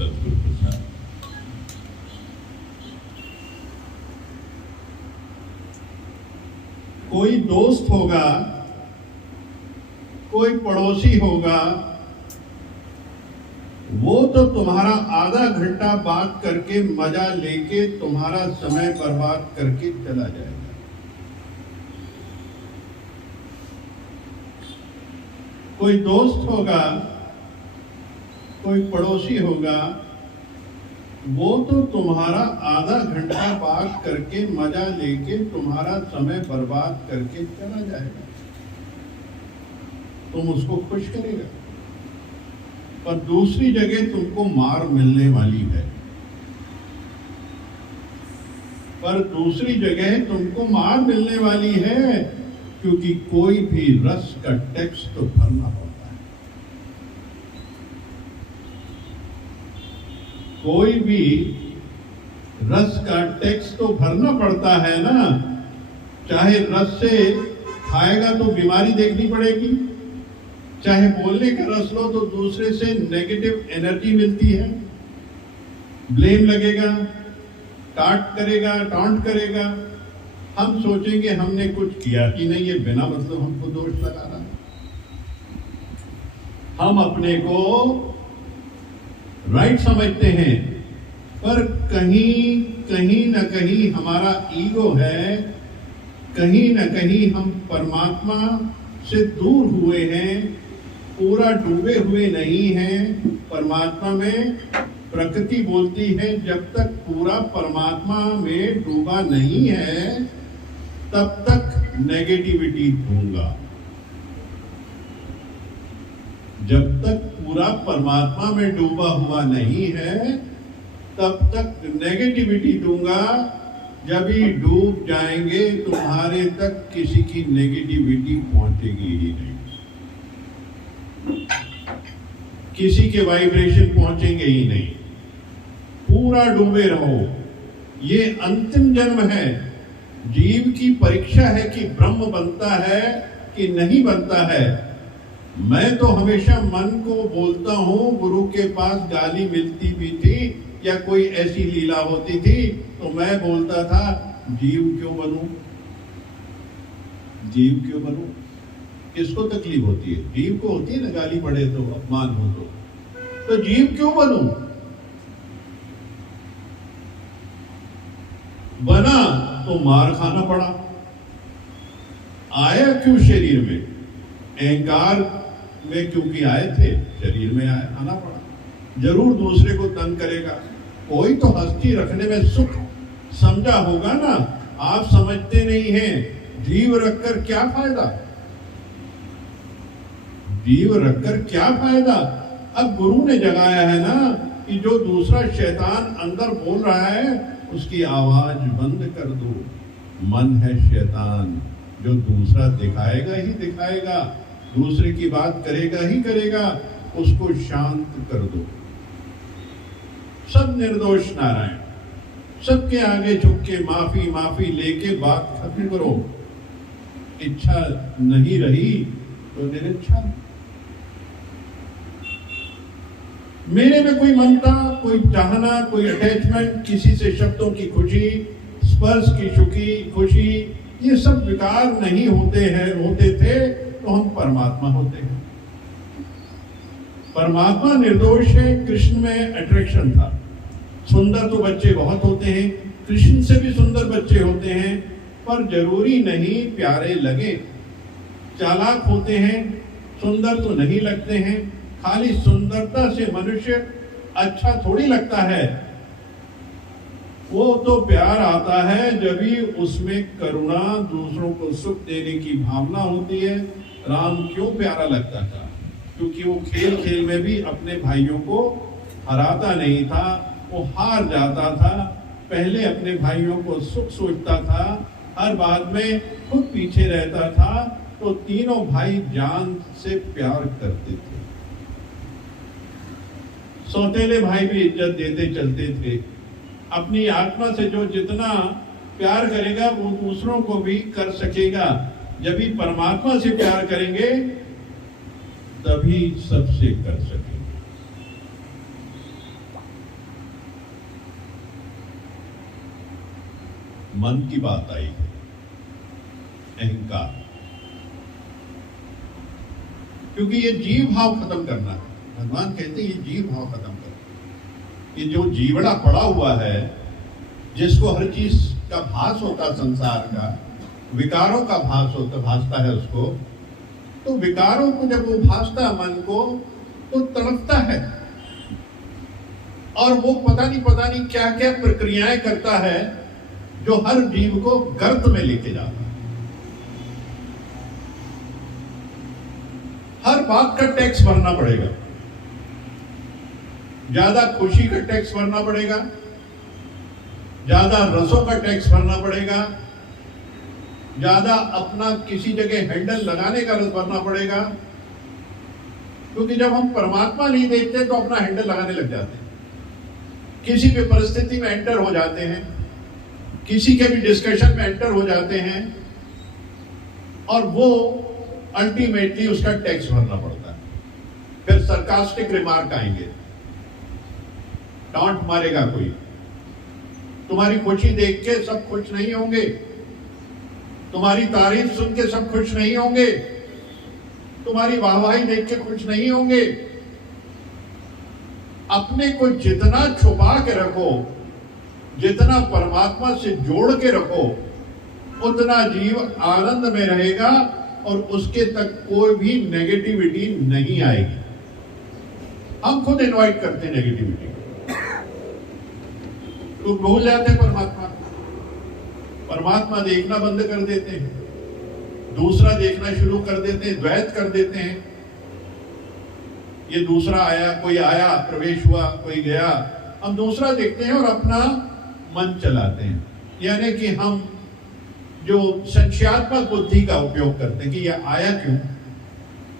सदगुरु प्रसाद। कोई दोस्त होगा, कोई पड़ोसी होगा, वो तो तुम्हारा आधा घंटा बात करके मजा लेके तुम्हारा समय बर्बाद करके चला जाएगा। कोई दोस्त होगा, कोई पड़ोसी होगा, वो तो तुम्हारा आधा घंटा बात करके मजा लेके तुम्हारा समय बर्बाद करके चला जाएगा। तुम उसको खुश करेगा, पर दूसरी जगह तुमको मार मिलने वाली है। पर दूसरी जगह तुमको मार मिलने वाली है, क्योंकि कोई भी रस का टैक्स तो भरना पड़ता है। कोई भी रस का टैक्स तो भरना पड़ता है ना। चाहे रस से खाएगा तो बीमारी देखनी पड़ेगी, चाहे बोलने का रस लो तो दूसरे से नेगेटिव एनर्जी मिलती है, ब्लेम लगेगा, टॉन्ट करेगा। हम सोचेंगे हमने कुछ किया ही नहीं है, बिना मतलब हमको दोष लगा रहा। हम अपने को राइट समझते हैं, पर कहीं न कहीं हमारा ईगो है, कहीं न कहीं हम परमात्मा से दूर हुए हैं, पूरा डूबे हुए नहीं हैं परमात्मा में। प्रकृति बोलती है जब तक पूरा परमात्मा में डूबा नहीं है तब तक नेगेटिविटी दूंगा। जब तक पूरा परमात्मा में डूबा हुआ नहीं है तब तक नेगेटिविटी दूंगा। जब ही डूब जाएंगे तुम्हारे तक किसी की नेगेटिविटी पहुंचेगी ही नहीं, किसी के वाइब्रेशन पहुंचेंगे ही नहीं। पूरा डूबे रहो। ये अंतिम जन्म है। जीव की परीक्षा है कि ब्रह्म बनता है कि नहीं बनता है। मैं तो हमेशा मन को बोलता हूं, गुरु के पास गाली मिलती भी थी या कोई ऐसी लीला होती थी तो मैं बोलता था जीव क्यों बनूं, जीव क्यों बनूं। किसको तकलीफ होती है? जीव को होती है ना, गाली पड़े तो, अपमान हो तो जीव क्यों बनूं। बना तो मार खाना पड़ा। आया क्यों शरीर में? अहंकार में क्योंकि आए थे, शरीर में आना पड़ा। जरूर दूसरे को तंग करेगा। कोई तो हस्ती रखने में सुख समझा होगा ना। आप समझते नहीं हैं। जीव रखकर क्या फायदा, जीव रखकर क्या फायदा। अब गुरु ने जगाया है ना कि जो दूसरा शैतान अंदर बोल रहा है उसकी आवाज बंद कर दो। मन है शैतान जो दूसरा दिखाएगा ही दिखाएगा, दूसरे की बात करेगा ही करेगा, उसको शांत कर दो। सब निर्दोष नारायण, सबके आगे झुक के माफी लेके बात खत्म करो। इच्छा नहीं रही तो निरिच्छा। मेरे में कोई ममता, कोई चाहना, कोई अटैचमेंट, किसी से शब्दों की खुशी, स्पर्श की खुशी, ये सब विकार नहीं होते थे तो हम परमात्मा होते हैं। परमात्मा निर्दोष है। कृष्ण में अट्रैक्शन था। सुंदर तो बच्चे बहुत होते हैं, कृष्ण से भी सुंदर बच्चे होते हैं, पर जरूरी नहीं प्यारे लगे। चालाक होते हैं, सुंदर तो नहीं लगते हैं। खाली सुंदरता से मनुष्य अच्छा थोड़ी लगता है। वो तो प्यार आता है जब ही उसमें करुणा, दूसरों को सुख देने की भावना होती है। राम क्यों प्यारा लगता था? क्योंकि वो खेल खेल में भी अपने भाइयों को हराता नहीं था, वो हार जाता था। पहले अपने भाइयों को सुख सोचता था, हर बात में खुद पीछे रहता था, तो तीनों भाई जान से प्यार करते थे। सौतेले भाई भी इज्जत देते चलते थे। अपनी आत्मा से जो जितना प्यार करेगा वो दूसरों को भी कर सकेगा। जब भी परमात्मा से प्यार करेंगे तभी सबसे कर सकेंगे। मन की बात आई, अहंकार। क्योंकि ये जीव भाव खत्म करना है। भगवान कहते हैं ये जीव भाव खत्म करो। ये जो जीवड़ा पड़ा हुआ है, जिसको हर चीज का भास होता, संसार का विकारों का भासता है उसको, तो विकारों को जब वो भासता मन को, तो तड़पता है और वो पता नहीं क्या क्या प्रक्रियाएं करता है जो हर जीव को गर्त में लेके जाता है। हर बात का टैक्स भरना पड़ेगा, ज्यादा खुशी का टैक्स भरना पड़ेगा, ज्यादा रसों का टैक्स भरना पड़ेगा, ज्यादा अपना किसी जगह हैंडल लगाने का रस भरना पड़ेगा। क्योंकि जब हम परमात्मा नहीं देखते तो अपना हैंडल लगाने लग जाते हैं, किसी भी परिस्थिति में एंटर हो जाते हैं, किसी के भी डिस्कशन में एंटर हो जाते हैं, और वो अल्टीमेटली उसका टैक्स भरना पड़ता है। फिर सरकास्टिक रिमार्क आएंगे, डांट मारेगा कोई, तुम्हारी खुशी देख के सब खुश नहीं होंगे, तुम्हारी तारीफ सुन के सब खुश नहीं होंगे, तुम्हारी वाहवाही देख के खुश नहीं होंगे। अपने को जितना छुपा के रखो, जितना परमात्मा से जोड़ के रखो, उतना जीव आनंद में रहेगा और उसके तक कोई भी नेगेटिविटी नहीं आएगी। हम खुद इनवाइट करते हैं नेगेटिविटी, तो भूल जाते हैं परमात्मा। परमात्मा देखना बंद कर देते हैं, दूसरा देखना शुरू कर देते हैं, द्वैत कर देते हैं। ये दूसरा आया, कोई आया, प्रवेश हुआ, कोई गया, हम दूसरा देखते हैं और अपना मन चलाते हैं। यानी कि हम जो संख्यात्मक बुद्धि का उपयोग करते हैं कि ये आया क्यों,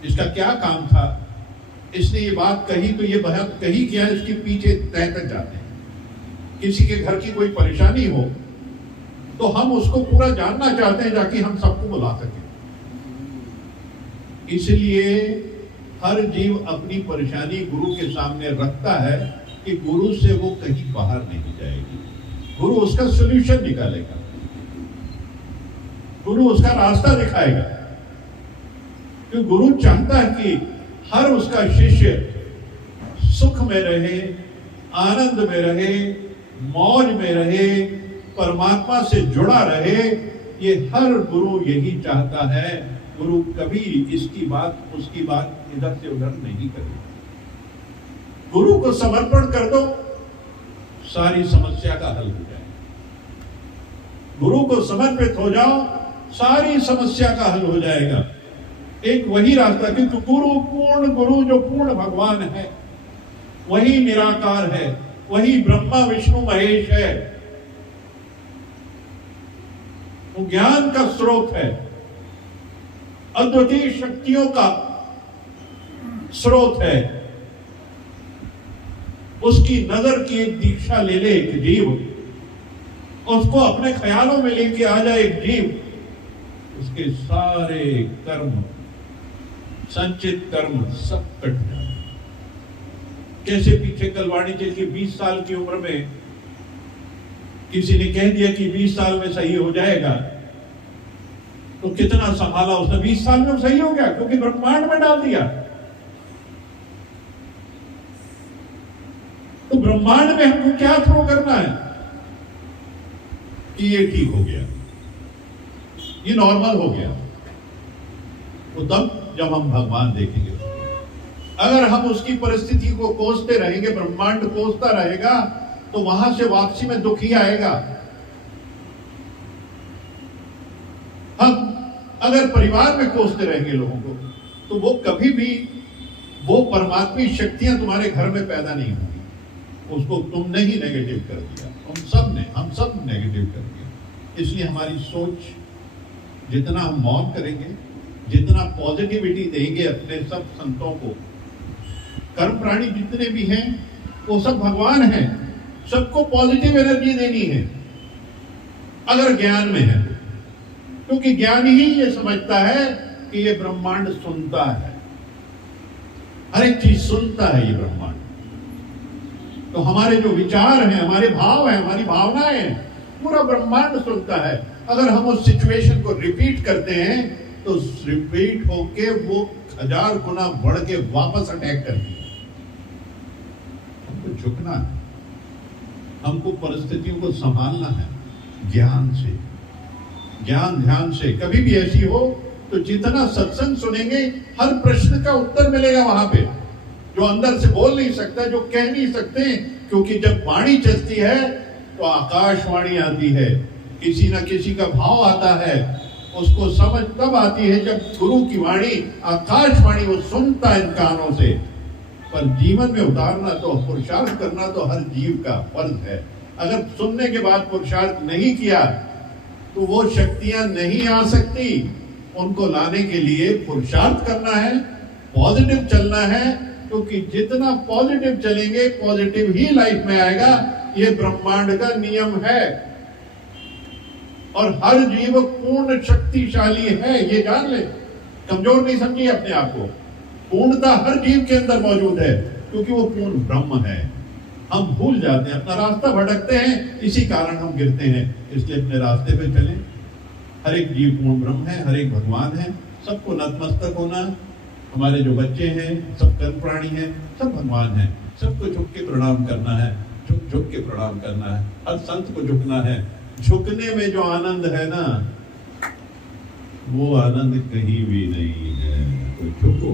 इसका क्या काम था, इसने ये बात कही तो ये बात कही क्या, इसके पीछे तह तक जाते हैं। किसी के घर की कोई परेशानी हो तो हम उसको पूरा जानना चाहते हैं ताकि हम सबको बुला सकें। इसलिए हर जीव अपनी परेशानी गुरु के सामने रखता है कि गुरु से वो कहीं बाहर नहीं जाएगी, गुरु उसका सॉल्यूशन निकालेगा, गुरु उसका रास्ता दिखाएगा। क्योंकि गुरु चाहता है कि हर उसका शिष्य सुख में रहे, आनंद में रहे, मौज में रहे, परमात्मा से जुड़ा रहे। ये हर गुरु यही चाहता है। गुरु कभी इसकी बात उसकी बात इधर से उधर नहीं करेगा। गुरु को समर्पण कर दो, सारी समस्या का हल हो जाए। गुरु को समर्पित हो जाओ, सारी समस्या का हल हो जाएगा। एक वही रास्ता, क्योंकि पूर्ण गुरु जो पूर्ण भगवान है, वही निराकार है, वही ब्रह्मा विष्णु महेश है, वो ज्ञान का स्रोत है, अद्वितीय शक्तियों का स्रोत है। उसकी नजर की एक दीक्षा ले ले एक जीव, उसको अपने ख्यालों में लेके आ जाए एक जीव, उसके सारे कर्म, संचित कर्म सब कट जाए। कैसे पीछे कलवाड़ी चल के 20 साल की उम्र में किसी ने कह दिया कि 20 साल में सही हो जाएगा, तो कितना संभाला उसने, 20 साल में सही हो गया क्योंकि ब्रह्मांड में डाल दिया। तो ब्रह्मांड में हमको क्या थ्रो करना है कि ये ठीक हो गया, ये नॉर्मल हो गया। तो तब जब हम भगवान देखेंगे, अगर हम उसकी परिस्थिति को कोसते रहेंगे, ब्रह्मांड कोसता रहेगा, तो वहां से वापसी में दुख ही आएगा। हम अगर परिवार में कोसते रहेंगे लोगों को, तो वो कभी भी वो परमात्मी शक्तियां तुम्हारे घर में पैदा नहीं होंगी। उसको तुमने ही नेगेटिव कर दिया, हम सब नेगेटिव कर दिया। इसलिए हमारी सोच, जितना हम मौन करेंगे, जितना पॉजिटिविटी देंगे अपने सब संतों को, कर्म प्राणी जितने भी हैं वो सब भगवान हैं, सबको पॉजिटिव एनर्जी देनी है अगर ज्ञान में है। क्योंकि ज्ञान ही ये समझता है कि ये ब्रह्मांड सुनता है, हर एक चीज सुनता है ये ब्रह्मांड। तो हमारे जो विचार हैं, हमारे भाव हैं, हमारी भावनाएं हैं, पूरा ब्रह्मांड सुनता है। अगर हम उस सिचुएशन को रिपीट करते हैं तो रिपीट होके वो 1000 गुना बढ़ के वापस अटैक करती है। हमको झुकना है, हमको परिस्थितियों को संभालना है ज्ञान से, ज्ञान ध्यान से। कभी भी ऐसी हो तो जितना सत्संग सुनेंगे हर प्रश्न का उत्तर मिलेगा वहां पे, जो अंदर से बोल नहीं सकता, जो कह नहीं सकते, क्योंकि जब वाणी चलती है तो आकाशवाणी आती है, किसी ना किसी का भाव आता है, उसको समझ तब आती है जब गुरु की वाणी, आकाशवाणी वो सुनता है इन कानों से। पर जीवन में उतारना तो, पुरुषार्थ करना तो हर जीव का फर्ज है। अगर सुनने के बाद पुरुषार्थ नहीं किया तो वो शक्तियां नहीं आ सकती। उनको लाने के लिए पुरुषार्थ करना है, पॉजिटिव चलना है, क्योंकि जितना पॉजिटिव चलेंगे पॉजिटिव ही लाइफ में आएगा। ये ब्रह्मांड का नियम है और हर जीव पूर्ण शक्तिशाली है, ये जान ले। कमजोर नहीं समझिए अपने आप को, पूर्णता हर जीव के अंदर मौजूद है, क्योंकि वो पूर्ण ब्रह्म है। हम भूल जाते हैं, अपना रास्ता भटकते हैं, इसी कारण हम गिरते हैं। इसलिए अपने रास्ते पे चलें। हर एक जीव पूर्ण ब्रह्म है, हर एक भगवान है, सबको नतमस्तक होना। हमारे जो बच्चे हैं सब कर्म प्राणी हैं, सब भगवान हैं, सबको झुक के प्रणाम करना है, झुक के प्रणाम करना है, हर संत को झुकना है। झुकने में जो आनंद है ना, वो आनंद कहीं भी नहीं है। तो झुको,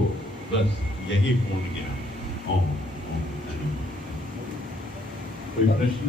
बस यही पूर्ण ज्ञान। ओम। कोई प्रश्न?